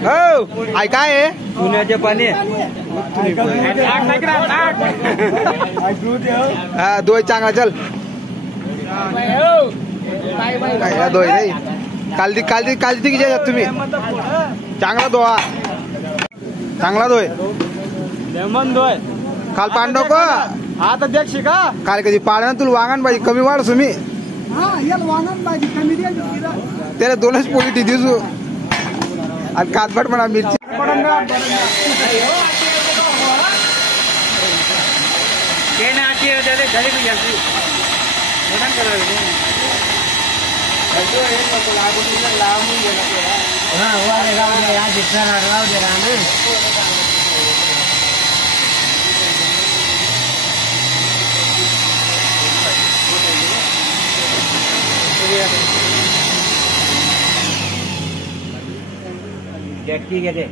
हो आई काय आहे पुण्याचे पाणी हा दोय चांगला चल दोय नाही कालदी की जात तुम्ही चांगला दोहा चांगला दोय लेमन दोय काल पांडव का आता देख शिका काल कधी पाळणा तुला वांगण पाहिजे कमी वाढ तुम्ही त्याला दोनच पोळी दिसू आणि कातभट म्हणा मिरची ठीक आहे